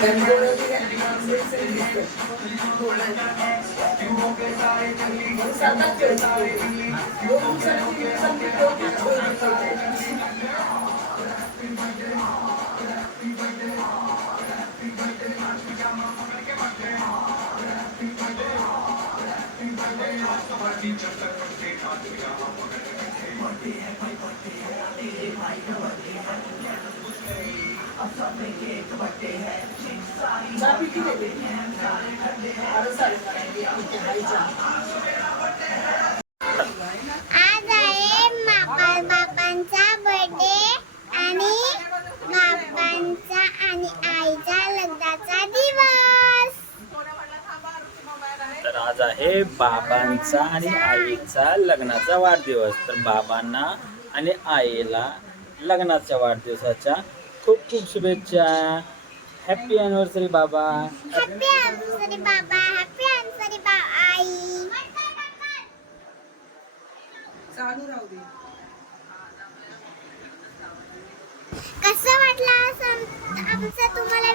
आज आहे बापांचा बर्थडे आणि बापांचा आणि आईचा लग्नाचा दिवस. तर आज आहे बाबांचा आणि आईचा लग्नाचा वाढदिवस. तर बाबांना आणि आईला लग्नाच्या वाढदिवसाच्या खूप खूप शुभेच्छा. हॅपी अॅनिव्हर्सरी बाबा. हॅपी अॅनिव्हर्सरी बाबा. हॅपी अॅनिव्हर्सरी बा आई. चालू राहू दे. कसं वाटलं आमचा तुम्हाला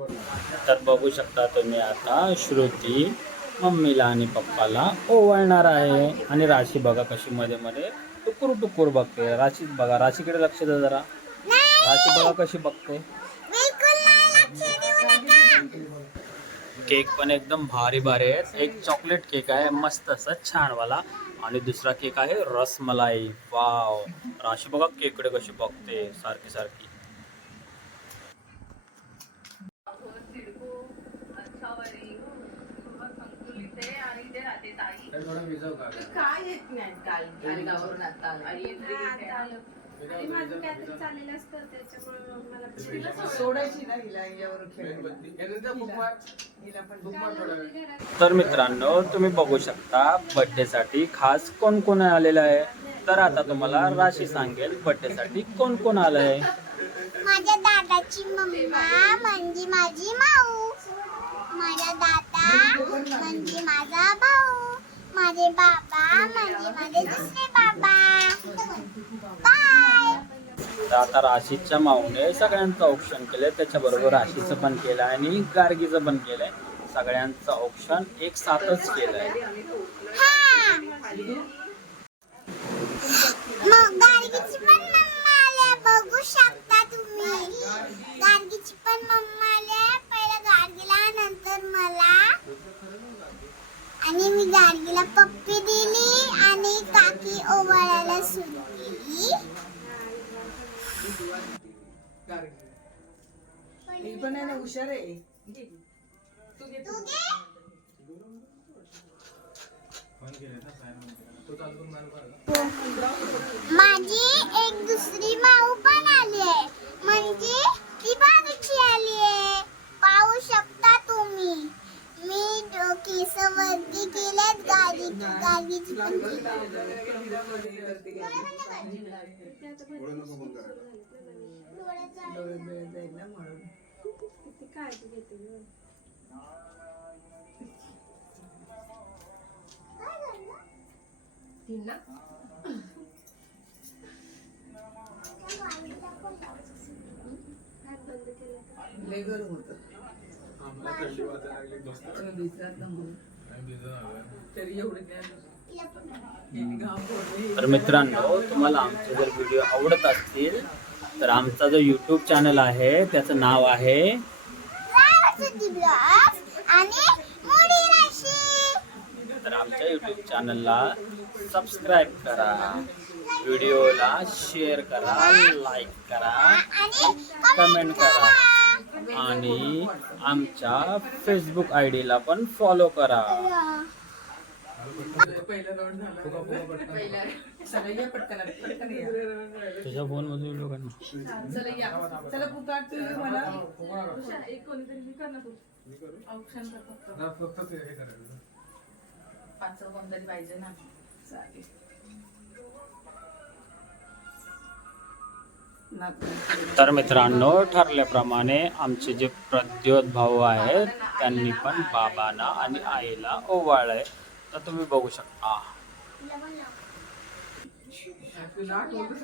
तर बघू शकता तुम्ही आता श्रुती मम्मीला आणि पप्पाला ओवाळणार आहे. आणि राशी बघा कशी मध्ये मध्ये टुकूर टुकूर बघते. राशी बघा राशीकडे लक्ष द्या जरा. राशी बघा कशी बघते. केक पण एकदम भारी भारी आहेत एक चॉकलेट केक आहे मस्त असा छान वाला आणि दुसरा केक आहे रसमलाई. वाव. राशी बघा केकडे कशी बघते सारखी सारखी. काय येत नाही काल गावावरून आता सोडायची ना हिला यावर हिला. पण. तर मित्रांनो तुम्ही बघू शकता birthday साठी खास कोण कोण आलेलं आहे? तर आता तुम्हाला राशी सांगेल birthday साठी कोण कोण आलंय माझ्या दादाची मम्मा म्हणजे माझी माऊ. माझा दादा म्हणजे माझा भाऊ. माझे बाबा म्हणजे माझे दुसरे बाबा. बाय तर आता राशीच्या माऊने सगळ्यांचं ऑप्शन केलंय. त्याच्याबरोबर राशीचं पण केलं आणि गार्गीचं पण केलंय. सगळ्यांचं ऑप्शन एक साथच केलंय हा मग गार्गीची पण मम्मा आल्या बघू शकता तुम्ही गार्गीची पण मम्मा आल्या पहिला गार्गीला नंतर मला आणि मी गार्गीला पप्पी दिली आणि काकी ही पण आहे ना हुशार आहे. तू घे. तू घे. माझी एक दुसरी माऊ पण आली आहे म्हणजे ती बाजूची आली आहे पाहू शकता तुम्ही मी डो- केस वरती केलेत गाडी गाडीची पण केली. डोळ्याचं डोळे बिळे जाईल ना म्हणून काय झालं? त्या गाडीला पण. लावायचं. लय गरम होतं. भिजलात ना म्हणून. तरी मित्रांनो तुम्हाला आमचे जर व्हिडिओ आवडत असतील तर आमचा जो यूट्यूब चॅनल आहे त्याचं नाव आहे तर आमच्या यूट्यूब चॅनलला सबस्क्राईब करा व्हिडिओला शेअर करा लाईक करा कमेंट करा. आणि आमच्या फेसबुक आय डीला पण फॉलो करा. पहिला राऊंड झाला पहिला सगळं या तर मित्रांनो ठरल्याप्रमाणे आमचे जे प्रद्योत भाऊ आहेत त्यांनी पण बाबांना आणि आईला ओवाळलंय. तर तुम्ही बघू शकता. तुला आठवतच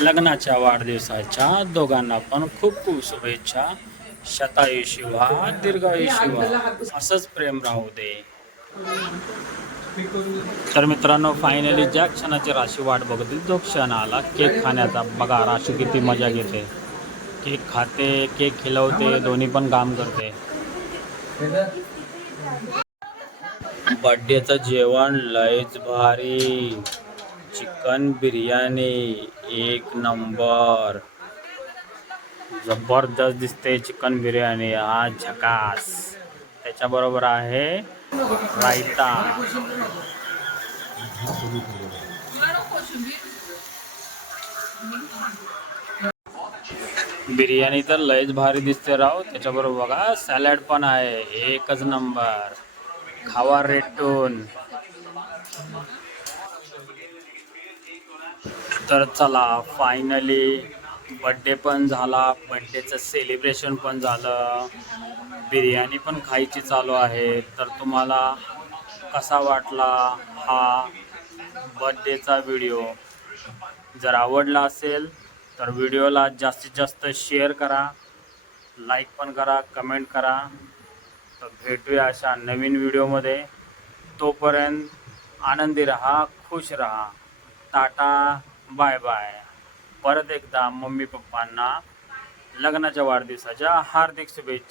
लग्नाच्या वाढदिवसाच्या दोघांना पण खूप खूप शुभेच्छा. शतायुषी व्हा दीर्घायुषी व्हा असंच प्रेम राहू दे. तर मित्रांनो फायनली ज्या क्षणाची राशी वाट बघते जो क्षण आला. केक खाण्याचा बघा राशी किती मजा घेते. केक खाते केक खिलवते दोन्ही पण काम करते. बड्डेचं जेवण लयच भारी. चिकन बिर्याणी एक नंबर. जबरदस्त दिसते चिकन बिर्याणी. हा झकास. त्याच्याबरोबर आहे रायता. बिर्याणी तर लयच भारी दिसते राव त्याच्याबरोबर बघा सॅलड पण आहे एकच नंबर. खावा रेटून. तर चला फायनली बड्डे पण झाला बड्डेचं सेलिब्रेशन पण झालं. बिर्याणी पण खायची चालू आहे. तर तुम्हाला कसा वाटला हा बड्डेचा व्हिडिओ जर आवडला असेल तर व्हिडिओला जास्तीत जास्त शेअर करा. लाईक पण करा कमेंट करा. तर भेटूया अशा नवीन व्हिडिओमध्ये तोपर्यंत आनंदी राहा खुश राहा. टाटा बाय बाय परत एकदा मम्मी पप्पांना लग्नाच्या वाढदिवसाच्या हार्दिक शुभेच्छा.